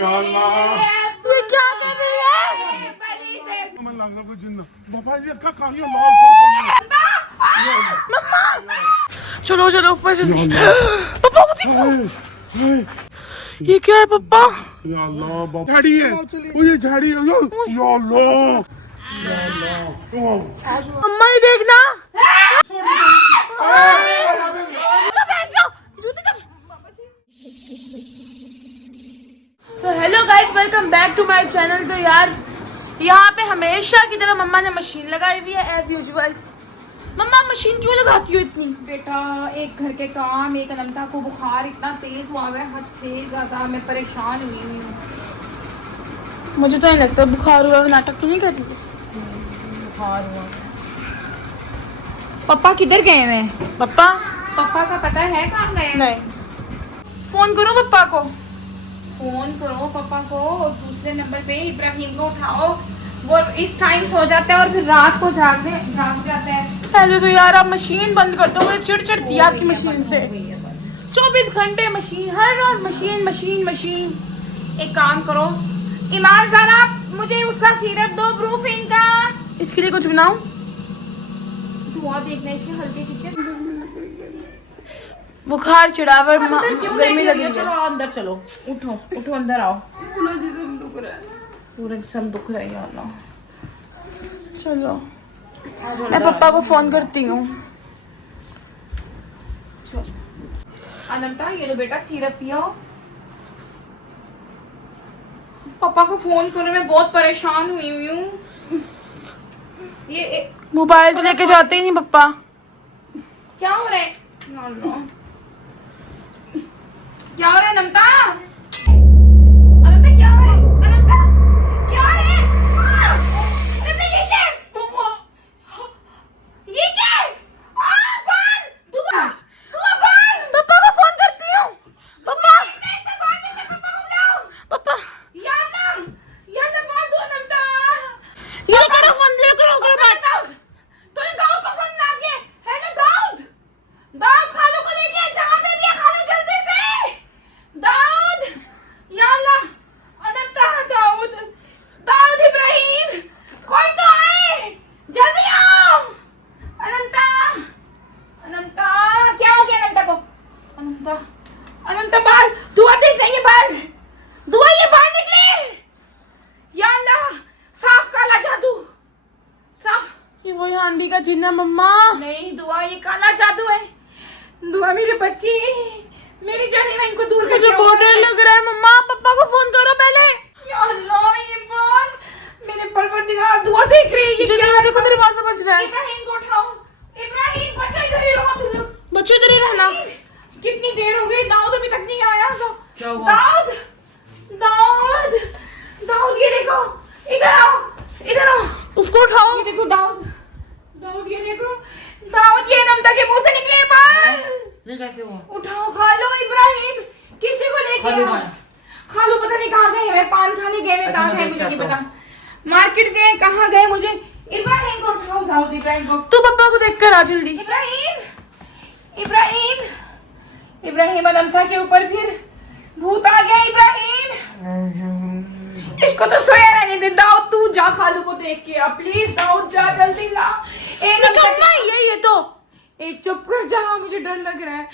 या अल्लाह, ये क्या कर रही है? मैं लगा कोई जिन्न बाबा ये क्या खा लिया लाल मम्मा चलो चलो ऊपर जल्दी। पापा को देखो, ये क्या है पापा? या अल्लाह बाबा झाड़ी है, ओ ये झाड़ी है या अल्लाह या अल्लाह। मम्मा ये देखना। तो hello guys, welcome back to my channel. तो यार यहाँ पे हमेशा की तरह मम्मा ने मशीन लगाई हुई है एज यूजुअल। मम्मा मशीन क्यों लगाती हो इतनी? बेटा एक घर के काम, एक अनंता को बुखार इतना तेज हुआ है हद से ज्यादा, मैं परेशान हुई हूँ। मुझे तो नहीं लगता बुखार हुआ, नाटक तो नहीं कर रही। बुखार हुआ। पापा किधर गए हैं? पापा पापा का पता है कहाँ गए? नहीं, फोन करो पापा को। फोन करो पापा को और दूसरे नंबर पे इब्राहिम को उठाओ, वो इस टाइम सो जाता है और फिर रात को जाग जाता है। पहले तो यार आप मशीन बंद कर दो, मुझे चिड़ थी आपकी मशीन से। 24 घंटे मशीन, हर रोज मशीन मशीन मशीन। एक काम करो ईमान ज़रा, मुझे उसका सिरप दो ब्रूफिन का। इसके लिए कुछ बनाऊं? दुआ देखना इसकी हल्दी कितनी बुखार चिढ़ावर गर्मी लगी है। चलो अंदर चलो, उठो उठो अंदर आओ। पूरा जिस्म दुख रहा है, पूरा जिस्म दुख रहा है या अल्लाह। चलो मैं पापा को फोन करती हूँ। अनंता ये लो बेटा सिरप पियो। पापा को फोन करो, मैं बहुत परेशान हुई हूँ। ये मोबाइल तो लेके जाते ही नहीं पापा। क्या हो रहा है? या अल्लाह, क्या हो रहा है अनंता? अनंता क्या हो रहा है? अनंता क्या है? अनंता ये क्या? ये क्या है? बाल दुआ दुआ बाल। पापा को फोन करती हूँ। पापा ऐसे बाल देते पापा को बुलाओ। पापा या अल्लाह बाल दो अनंता। ये करो फोन, ले करो बात। दाऊद, तूने दाऊद को फोन ना किया? हेलो दाऊद, दाऊद खालू को लेके जहाँ पे भी है, खालू जल्दी से। दाऊद या अल्लाह, अनंता दाऊद, दाऊद इब्राहिम, कोई तो आए, जल्दी आओ। अनंता अनंता क्या हो गया अनंता को? अनंता अनंता बाल दुआ देख रही है, बाल दुआ, ये बाल निकले। या अल्लाह साफ काला जादू, साफ। ये वही हांडी का जिन्ना मम्मा। नहीं दुआ ये काला जादू है। दुआ मेरे बच्चे, मेरी जान, मैं इनको दूर मुझे बहुत डर लग रहा है मम्मा। पापा को फोन करो पहले। या अल्लाह ये फोन मेरे परवरदिगार दुआ देख रही है। ये क्या है? देखो दरवाजा बज रहा है। इब्राहिम को उठाओ, इब्राहिम बच्चा इधर ही रहो तुम लोग, बच्चों इधर ही रहना। कितनी देर हो गई, दाऊद अभी तक नहीं आया। दाऊद दाऊद दाऊद ये देखो, इधर आओ इधर आओ। उसको उठाओ। ये देखो दाऊद, दाऊद ये देखो, दाऊद ये नमता के मुंह से निकले बाल। ये कैसे हुआ? उठाओ खालो इब्राहिम, किसी को लेके खालू आओ। कहाँ है? खालू पता नहीं कहाँ गए हैं, पान खाने गए हैं, अच्छा, कहाँ मैं गए देख मुझे नहीं सकता पता। मार्केट गए, कहाँ गए मुझे। इब्राहिम को उठाओ, दाऊद इब्राहिम को। तू पापा को देख कर आ जल्दी। इब्राहिम इब्राहिम इब्राहिम, अनंता के ऊपर फिर भूत आ गया। इब्राहिम इसको तो सोया रहने दे। दाऊद तू जा खालू को देख के आ प्लीज। दाऊद जा जल्दी ला। ये तो एक चुप कर जा, मुझे डर लग रहा है।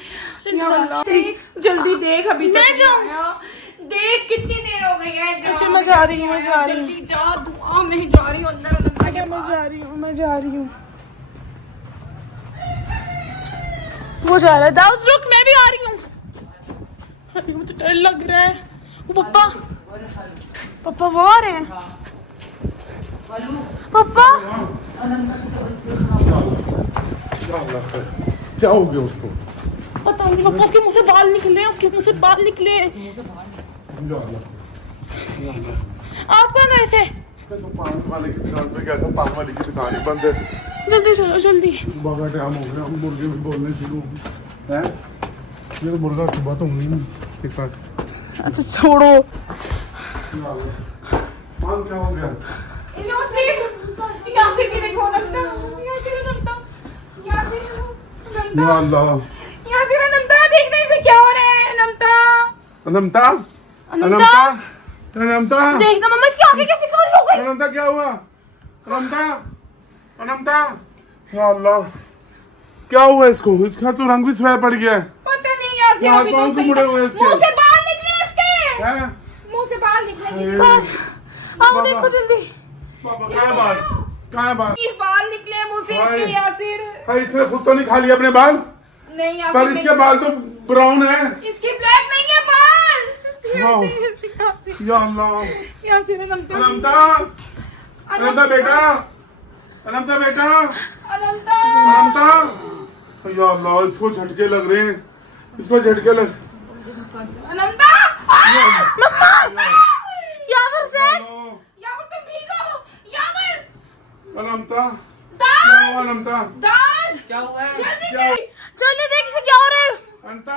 या अल्लाह। देख जल्दी देख, अभी मैं तक जाऊं? नहीं आया। देख कितनी देर हो गई है। जा, अच्छा, मैं जा रही हूँ, मैं जा रही हूँ। जल्दी जा, दुआ में जा रही हूँ अंदर अनंता के मैं पास। जा रही हूँ, मैं जा रही हूँ। वो जा रहा है। दाऊद रुक, मैं भी आ रही हूँ। अरे मुझे डर लग रहा है। वो पापा पापा वो आ रहे हैं। पापा क्या हो गया उसको? पता नहीं पापा, उसके मुंह से बाल निकले, उसके मुंह से बाल निकले। या अल्लाह, आप कहाँ गए थे? मैं तो पान वाले की दुकान पे गया था, पान वाले की दुकान ही बंद है। जल्दी चलो जल्दी। सुबह का टाइम हो गया, हम मुर्गे भी बोलने शुरू हैं। ये तो मुर्गा सुबह तो हुई नहीं ठीक ठाक। अच्छा छोड़ो। पान क्या हो गया? यासिर की देखो नमता, यासिर नमता, यासिर नमता, या अल्लाह, यासिर नमता, देखना इसे क्या हो रहा है नमता। अनंता अनंता अनंता देखना मम्मा इसकी आंखें कैसे काली हो गई। अनंता क्या हुआ? अनंता अनंता या अल्लाह क्या हुआ इसको? इसका तो रंग भी सफेद पड़ गया है। पता नहीं यहाँ से यहाँ अभी कौन तो से सही मुड़े था। हुए इसके? मुंह से बाल निकले इसके, हैं? मुंह से बाल निकले। आओ बाबा। देखो जल्दी। बाबा कहाँ है बाल? कहाँ है बाल? ये बाल निकले मुंह से हाय। इसके यासिर। अरे इसने खुद तो नहीं खा लिया अपने बाल? नहीं पर यासिर, इसके बाल तो ब्राउन है। इसके ब्लैक नहीं है बाल। वाह। यासिर या अल्लाह यासिर अनंता अनंता अनंता बेटा अनंता बेटा अनंता अनंता या अल्लाह इसको झटके लग रहे हैं। इसको झटके लग अनंता मम्मा यावर से यावर तुम ठीक हो? यावर अनंता दाद क्या हुआ अनंता? दाद क्या हुआ है? जल्दी क्या जल्दी। चलिए देख इसे क्या हो रहा है। अनंता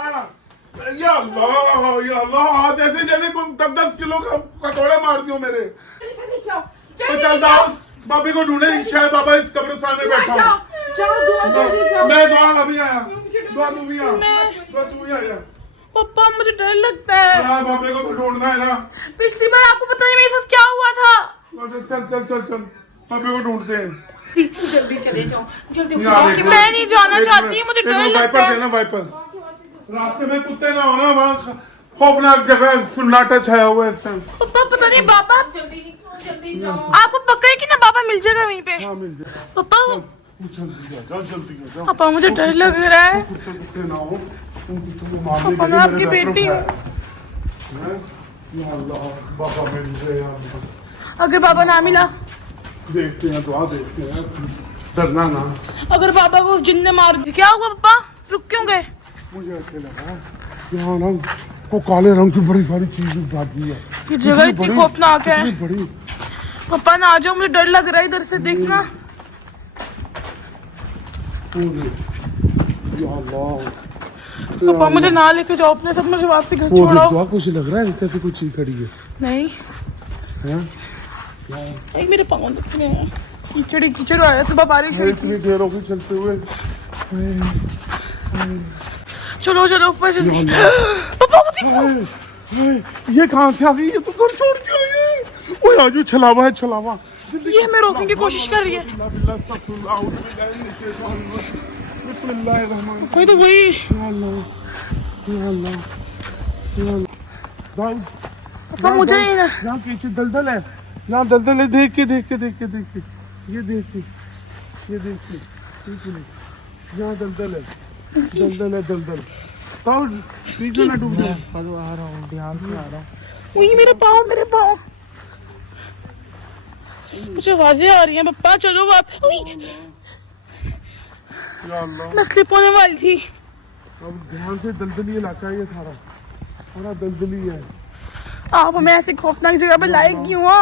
या अल्लाह आज ऐसे जैसे 10 किलो का कटोरे मार दियो मेरे। जल्दी से लेके आओ। तो जल्दी चल लेके आओ। दाऊद बाबी को ढूंढे शायद बाबा इस कब्रिस्तान में बैठा जाओ हो। जाओ दुआ जल्दी जाओ। मैं दुआ अभी आया। दुआ तू भी आ। दुआ तू भी आया। पापा मुझे डर लगता है। हाँ बाबे को तो ढूंढना है ना। पिछली बार आपको पता नहीं मेरे साथ क्या हुआ था। चल चल चल चल बाबे को ढूंढते हैं। जल्दी चले जाओ जल्दी। यहाँ देखो। मैं नहीं जाना एक चाहती, मिनट, मुझे एक डर मिनट, लगता वाइपर है। देना वाइपर। रास्ते में कुत्ते ना हो ना, वहाँ खौफनाक जगह सन्नाटा छाया हुआ है इस टाइम। पापा पता नहीं बाबा जल्दी निकलो जल्दी जाओ। आपको पक्का है कि ना बाबा मिल जाएगा वहीं पे। हाँ मिल जाए। पापा जल्दी आ जाओ जल्दी आ जाओ। पापा मुझे डर लग रहा है। कुत्ते कुत्ते ना हो। उन कुत्तों को मारने पापा, के मैं लिए आपकी मेरे बेटी हूँ। डॉक्टर हैं? या अल्लाह बाबा मिल जाए या अल्लाह। अगर बाबा ना मिला, देखते हैं दुआ देखते हैं, डरना ना। अगर बाबा को जिन ने मार दिया क्या होगा पापा? रुक क्यों गए? मुझे ऐसे लगा यहाँ ना को काले रंग की बड़ी सारी चीज भागी है। ये जगह इतनी बड़ी- खौफनाक है। इतनी बड़ी। पापा ना आ जाओ, मुझे डर लग रहा है इधर से देखना। या अल्लाह पापा मुझे ना लेके जाओ अपने साथ, मुझे वापसी घर वो छोड़ाओ। दुआ कुछ लग रहा है कैसे कुछ चीज खड़ी है नहीं हैं? एक मेरे पाँव दुख रहे हैं। कीचड़ ही कीचड़ आया सुबह बारिश हुई थी। इतनी देर हो गई चलते हुए। चलो चलो ऊपर जल्दी। पापा वो देखो। ये कहाँ से आ गई? ये तो घर छोड़ के आई है। ओए आजू छलावा है छलावा। ये हमें रोकने की कोशिश कर रही है। कोई तो वही पापा मुझे नहीं ना। यहाँ पीछे दलदल है। यहाँ दलदल है। देख के देख के देख के देख के ये देख के ये देख के पीछे नहीं। यहाँ दलदल है। दलदल है दलदल। तो पीछे ना डूब जाए। आ रहा हूँ, ध्यान से आ रहा हूँ। वही मेरे पाँव मेरे पाँव। मुझे आवाजें आ रही हैं पापा, चलो वापस। या अल्लाह मैं स्लिप होने वाली थी। अब ध्यान से दलदली इलाका है ये सारा सारा दलदली है। आप हमें ऐसी खौफनाक जगह पे लाए क्यों हो?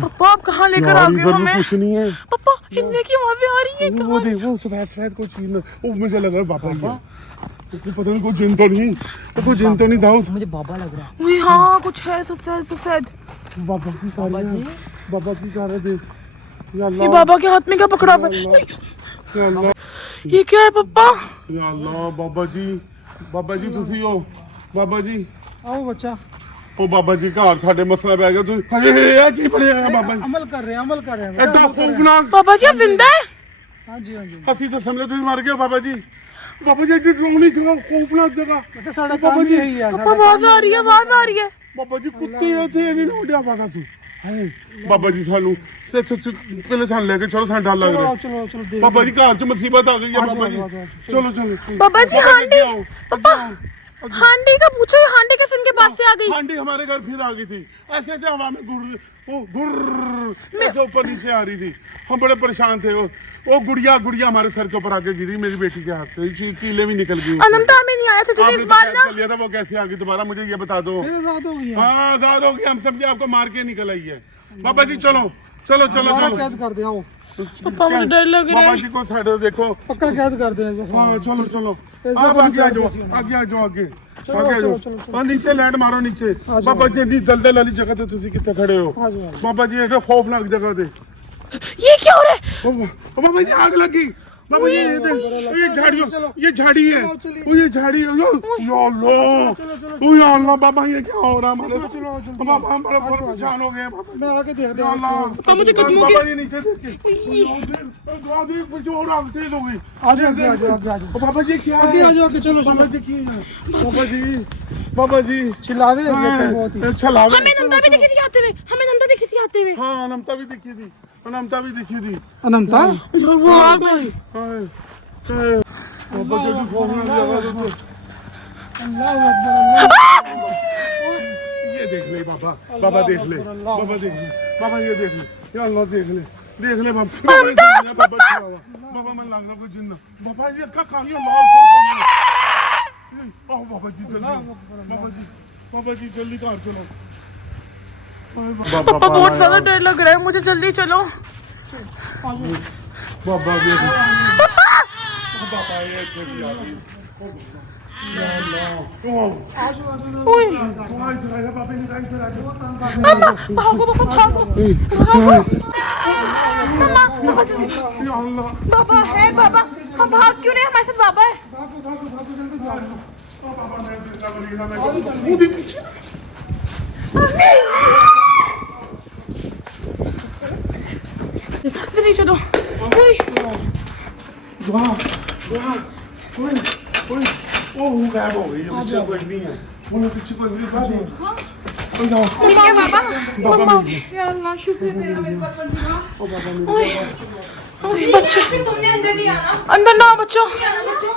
पापा आप कहाँ लेकर आ गए हो हमें? कुछ नहीं है। पापा हिलने की आवाजें आ रही है। वो देख वो सफेद सफेद कोई चीज ना। वो मुझे लग रहा है बाबा ही है। तो पता नहीं कोई जिन तो नहीं। तो कोई जिन तो नहीं दाऊद। मुझे बाबा लग रहा है। वही हाँ कुछ है सफेद सफेद। बाबा की कार है। बाबा की कार है देख। या ये अल्लाह बाबा के हाथ में क्या पकड़ा हुआ है? या अल्लाह ये क्या है पापा? या अल्लाह बाबा जी तुसी हो बाबा जी। आओ बच्चा, ओ बाबा जी घर साडे मसला पै गया। तू ये की बढ़िया बाबा जी अमल कर रहे हैं, अमल कर रहे हैं। एडा खौफनाक। बाबा जी आप जिंदा है? हाँ जी हाँ जी। ਅਸੀਂ ਤਾਂ ਸਮਝੇ ਤੁਸੀਂ ਮਰ ਗਏ ਬਾਬਾ ਜੀ। ਬਾਬਾ ਜੀ ਐਡੀ ਡਰਾਉਣੀ ਜਗ੍ਹਾ ਖੌਫਨਾਕ ਜਗ੍ਹਾ। बेटा साढ़े काम ही यही है। पापा आवाज आ रही है, आवाज आ रही है। ਬਾਬਾ ਜੀ ਕੁੱਤੇ ਇੱਥੇ ਇਹਨੇ ਉੱਡਿਆ ਪਾਸਾ ਸੀ। ਹਾਏ ਬਾਬਾ ਜੀ ਸਾਨੂੰ ਸੇ ਪਹਿਲੇ ਸਾਨੂੰ ਲੈ ਕੇ ਚਲੋ ਸਾਨੂੰ ਡਰ ਲੱਗ चलो ਰਿਹਾ। चलो चलो देख। ਬਾਬਾ ਜੀ ਘਰ 'ਚ ਮੁਸੀਬਤ ਆ ਗਈ ਹੈ ਬਾਬਾ ਜੀ। ਚਲੋ ਚਲੋ बाबा जी हांडी आओ पापा हांडी का पूछो, ये हांडी कैसे इनके पास से आ गई? हांडी हमारे घर फिर आ गई थी। ऐसे ऐसे हवा में गुर्र ऐसे ऊपर नीचे आ रही थी। हम बड़े परेशान थे। वो गुड़िया हमारे सर के ऊपर आके गिरी मेरी बेटी के हाथ से। कीले भी निकल गई। अनंता में नहीं आया था आपने जिस तो बार कैद ना। कर लिया था। वो कैसे आ गई दोबारा मुझे ये बता दो। फिर आजाद हो गई है। हाँ आजाद हो गई। हम समझे आपको मार के निकल आई है। बाबा जी चलो चलो चलो दोबारा चलो। कैद कर दे। आओ पापा मुझे डर लग रहा बाबा है। जी को साइड देखो। पक्का कैद कर दे। हाँ चलो चलो ऐसा आप कोई आगे आ जाओ कैद नहीं। आगे आ जाओ आगे चलो, आगे आ चलो, जाओ। चलो, चलो। और नीचे लैंड मारो नीचे। जाओ। बाबा जी एडी दलदल वाली जगह ते तुसी कित्थे खड़े हो? आ जाओ। बाबा जी एडे खौफनाक जगह ते। ये क्या हो रहा है? ओ बाबा जी आग लगी। बाबा ये झाड़ी है, वो ये झाड़ी है। या अल्लाह बाबा ये क्या हो रहा हमारे? बाबा हम बड़े परेशान हो गए। मैं आके देखते या अल्लाह मुझे कदमों बाबा ये नीचे देखिए, दुआ दी कुछ और तेज हो गई। आ जाओ बाबा जी क्या आगे आ जाओ कि चलो बाबा जी की है? बाबा जी चिल्लावे बहुत ही छलावे। हमें नमता भी दिखी थी आते हुए, हमें नमता दिखी थी आते हुए। हाँ अनंता भी दिखी थी, अनंता भी दिखी थी। अनंता वो आ गई। बाबा जी की फोन लगा दो। अल्लाह अकबर ये देख ले बाबा, बाबा देख ले, बाबा देख ले, बाबा ये देख ले, या अल्लाह देख ले बाबा। बाबा मन लग रहा कोई जिन्न। बाबा ये क्या खाली लाल बाबा जी जल्दी कार चलो। पापा बहुत ज्यादा डर लग रहा है मुझे, जल्दी चलो। बाबा ये बाबा ये जल्दी आ गई। ओए बाबा ने कहा इधर आ जाओ। भागो पापा भागो या अल्लाह बाबा है बाबा, हम भाग क्यों नहीं? हमारे साथ बाबा है। जल्दी जाओ बाबा मैं देखा मरीना मैं मुझे पीछे जल्दी चलो। ओए वाह वाह ओए ओए वो गायब हो गई। पीछे कुछ नहीं है, वो पीछे कोई नहीं बात। मिल गया बाबा। बाबा या अल्लाह शुक्र है तेरा मेरे पर बंदा। ओए बच्चे तुमने अंदर नहीं आना, अंदर ना बच्चों। आना बच्चों।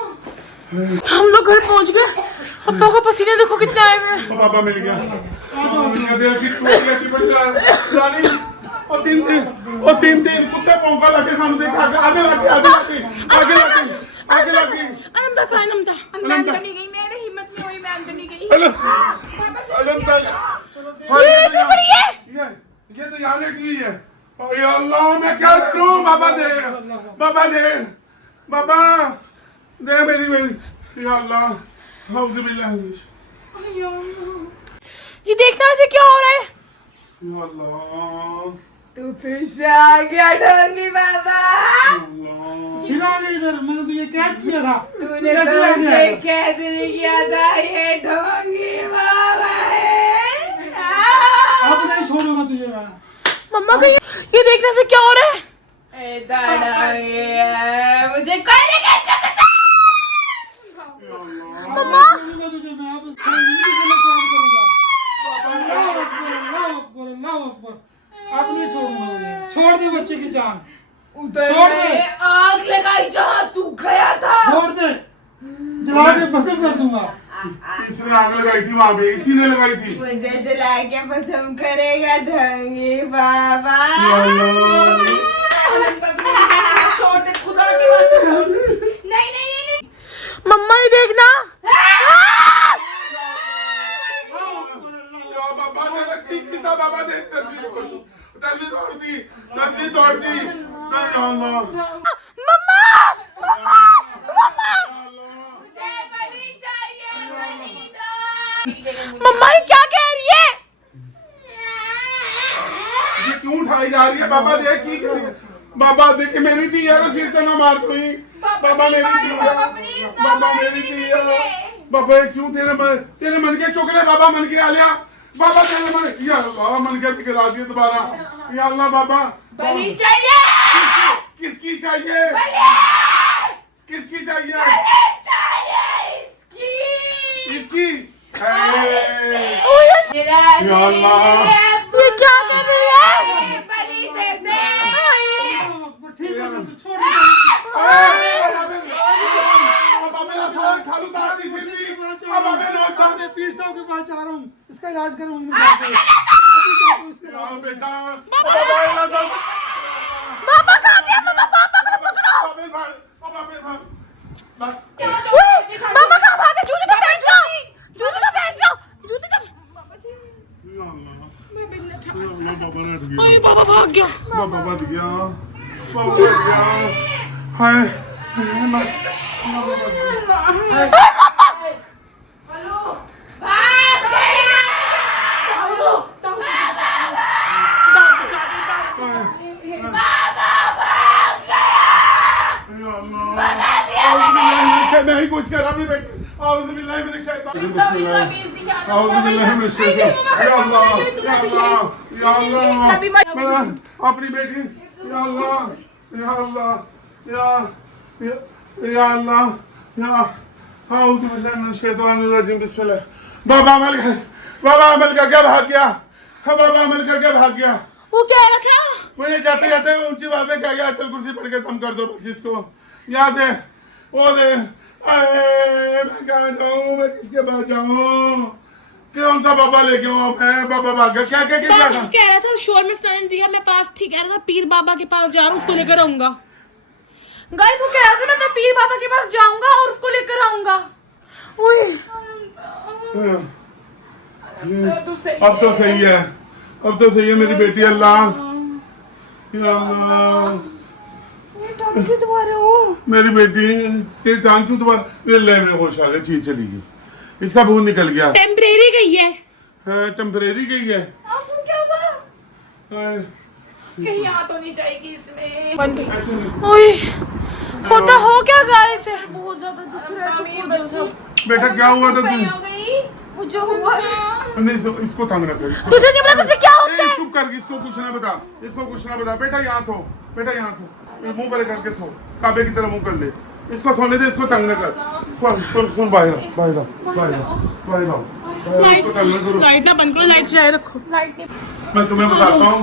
हम लोग घर पहुंच गए। पापा को पसीने देखो कितने आए हुए हैं। बाबा मिल गया। देख की टोकरी की बच्चा रानी और तीन कुत्ते भौंका लगे हम देख आगे लगे। अनंता कहाँ है? नमता मैं अंदर नहीं गई, मेरे हिम्मत नहीं हुई, मैं अंदर नहीं गई। ये तो यहाँ लेटी हुई है। या अल्लाह मैं क्या करूं? बाबा दे मेरी बेटी। या अल्लाह हौज़ुबिल्लाह। ये देखना ऐसे क्या हो रहा है? या अल्लाह तू फिर से आ गया ढोंगी बाबा। फिर आ गई इधर। मैंने तो ये कैद किया था। तूने तो मुझे कैद नहीं किया था, ये ढोंगी बाबा है। अब नहीं छोड़ूंगा तुझे मैं। मम्मा का ये देखने से क्या हो रहा है? मुझे कोई नहीं कैद कर सकता। मम्मा तुझे मैं अब गलत काम करूंगा। अल्लाह अकबर। अब नहीं छोड़ूंगा तुझे। छोड़ दे बच्चे की जान, उधर छोड़ दे। मैंने आग लगाई जहाँ तू गया था। छोड़ दे, जला के भस्म कर दूंगा। इसने आग लगाई थी वहां पे, इसी ने लगाई थी। मुझे जला के पसंद करेगा ढोंगी बाबा। खुदा की वास्ते नहीं। मम्मा ये देखना। बाबा ने तस्वीर तोड़ दी। मुझे बलि चाहिए, बलि दो। मम्मा ये क्या कह रही है? ये क्यों उठाई जा रही है? बाबा देख की कर रही है। बाबा देख के मेरी थी यार, सिर से ना मार तू। बाबा मेरी थी यार, बाबा मेरी थी यार। बाबा क्यों तेरे मन के चुकले? बाबा मन के आ लिया। बाबा तेरे मन या अल्लाह मन के गिरा दिए दोबारा। या अल्लाह बाबा बलि चाहिए। किसकी चाहिए? किसकी चाहिए? इसकी। मेरा या अल्लाह ये क्या कर रही है? बलि दे दे। ठीक है तू छोड़ दे। मैं पीर साहब के पास जा रहा हूँ, इसका इलाज करूँगा। पापा कहाँ गया? पापा को पकड़ो। पापा कहाँ भागे? जूते का पहन जाओ। ओए पापा भाग गया। बाबा बच गया। बाबा बच गया। हाय या अल्लाह कोशिश कर अपनी बेटी आउज़ बिल्लाहि मिनश शैतानिर रजीम आउज़ बिल्लाहि मिनश शैतानिर या अल्लाह या अल्लाह या अल्लाह मेरा अपनी बेटी या अल्लाह या अल्लाह या अल्लाह या आउज़ बिल्लाहि मिनश शैतानिर रजीम बिस्मिल्लाह। बाबा अमल करके भाग गया। बाबा अमल करके भाग गया। वो कह रहा था मुझे जाते जाते ऊंची बात में कह गया आयतल कुर्सी पढ़ के तुम कर दो बस इसको याद है वो दे मैं कहाँ जाऊँ मैं किसके पास जाऊँ कौन सा बाबा लेके आऊँ मैं बाबा भाग गया क्या क्या क्या बाबा था कह रहा था शोर में सुनाई दिया मैं पास थी कह रहा था पीर बाबा के पास जा रहा हूँ उसको लेकर आऊंगा। गाइस वो कह रहा था मैं पीर बाबा के पास जाऊंगा और उसको लेकर आऊंगा। अब तो सही है अब तो सही है मेरी बेटी अल्लाह या अल्लाह क्यों दोबारा हो मेरी बेटी तेरी टांग क्यों दोबारा ले में होश आ गया चीज चली गई इसका भूत निकल गया टेम्परेरी गई है टेम्परेरी गई है आपको क्या हुआ? हाँ, कहीं आ तो नहीं जाएगी इसमें। ऐसे नहीं। ओए होता हो क्या गाइस बहुत ज्यादा दुख रहा है। चुप हो जाओ सब। बेटा क्या हुआ था सही तुम हो गई मुझे हुआ है। नहीं इसको तंग ना कर तुझे नहीं पता तुझे क्या होता है चुप कर इसको कुछ ना बता बेटा यहाँ सो मुंह पर करके सो काबे की तरह मुंह कर ले इसको सोने दे इसको तंग न कर सुन बाहर इसको तंग न करो लाइट ना बंद करो लाइट जलाए रखो। लाइट नहीं। मैं तुम्हें बताता हूँ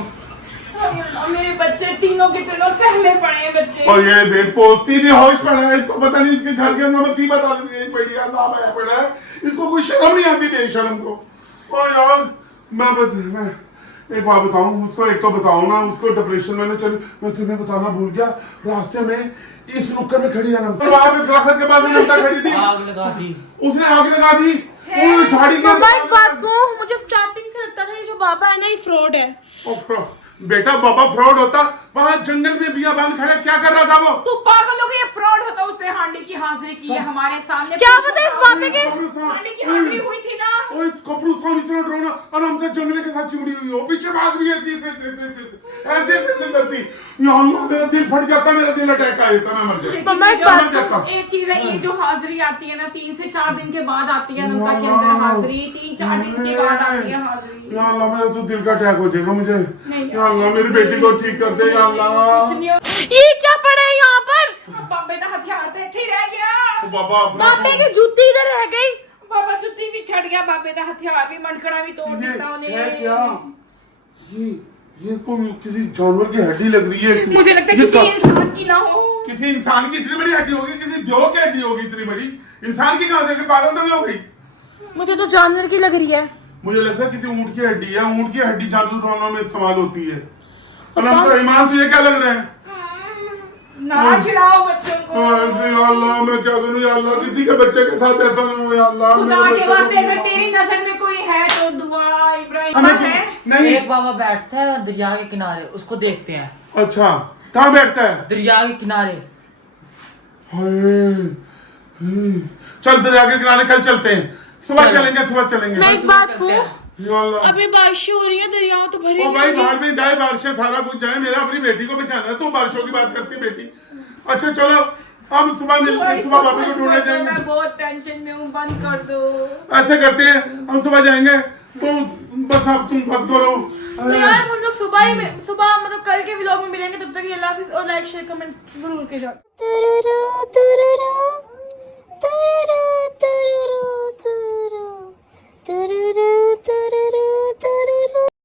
मेरे बच्चे तीनों के तीनों सहमे पड़े हैं बच्चे। और ये देख पोस्ती भी होश पड़ा है इसको पता नहीं इसके घर के अंदर मुसीबत आ गई पड़ी है अज़ाब आया पड़ा है इसको कोई शर्म नहीं आती बेशर्म को। और यार मैं एक बात बताऊं उसको एक तो बताओ ना उसको डिप्रेशन में चल मैं तुम्हें बताना भूल गया रास्ते में इस नुक्कड़ में खड़ी है ना तो वहां पे दरख्त के पास नमता खड़ी थी आग लगा दी उसने आग लगा दी वो झाड़ी के मम्मा एक बात को मुझे स्टार्टिंग से लगता था ये जो बाबा है ना ये फ्रॉड है। बेटा बाबा फ्रॉड होता वहां जंगल में बियाबान खड़ा क्या कर रहा था वो तू पागल हो गई ये फ्रॉड होता उसने हांडी की हाजिरी की है हमारे सामने। क्या पता इस बाबे के हांडी की हाजिरी हुई थी ना। ओए कब्रिस्तान इतना डरावना और हमसे जंगले के साथ चिमड़ी हुई हो पीछे भाग रही है ऐसे करती या अल्लाह मेरा दिल फट जाता मेरा दिल अटैक आ जाता मैं मर मम्मा एक जाता बात एक चीज है ये जो हाजिरी आती है ना 3 से 4 दिन के बाद आती है नमता के अंदर हाजिरी 3-4 दिन के बाद आती है हाजिरी। या अल्लाह मेरा तो दिल का अटैक हो जाएगा मुझे नहीं, या अल्लाह मेरी बेटी को ठीक कर दे या अल्लाह। ये क्या पड़ा है यहाँ पर बाबे का हथियार तो इत्थे ही रह गया। बाबा बाबे की जूती इधर रह गई। बाबा जुत्ती भी छड़ गया बाबे का हथियार भी मनखड़ा भी तोड़ दिया उन्हें। है क्या ये कोई किसी जानवर की हड्डी लग रही है मुझे लगता है किसी इंसान की ना हो। किसी इंसान की इतनी बड़ी हड्डी होगी किसी जो की हड्डी होगी इतनी बड़ी इंसान की कहां से पागल तो नहीं हो गई। मुझे तो जानवर की लग रही है। मुझे लगता है किसी ऊंट की हड्डी है ऊंट की हड्डी जादू टोनों में इस्तेमाल होती है। और अब तो ईमान तुझे क्या लग रहा है ना चिढ़ाओ बच्चों को। या अल्लाह मैं क्या करूं या अल्लाह किसी के बच्चे के साथ ऐसा ना हो या अल्लाह खुदा के वास्ते अगर तेरी नजर में कोई है तो दुआ इब्राहिम है। नहीं एक बाबा बैठता है दरिया के किनारे उसको देखते हैं। अच्छा कहाँ बैठता है दरिया के किनारे। चल दरिया के किनारे कल चलते हैं सुबह चलेंगे मैं एक बात को या अल्लाह अभी बारिशें हो रही है दरिया तो भरी ओ भाई बाहर में जाए बारिशें सारा कुछ जाए मेरा अपनी बेटी को बचाना है तो बारिशों की बात करती है बेटी। अच्छा चलो हम सुबह मिलते हैं सुबह बाबी को ढूंढने जाएंगे। मैं बहुत टेंशन में हूँ बंद कर दो। ऐसे करते हैं हम सुबह जाएंगे तो बस अब तुम बस करो। तो यार हम लोग सुबह मतलब कल के व्लॉग में मिलेंगे तब तक ये अल्लाह हाफिज़ और लाइक शेयर कमेंट जरूर के जाओ। तुरुरु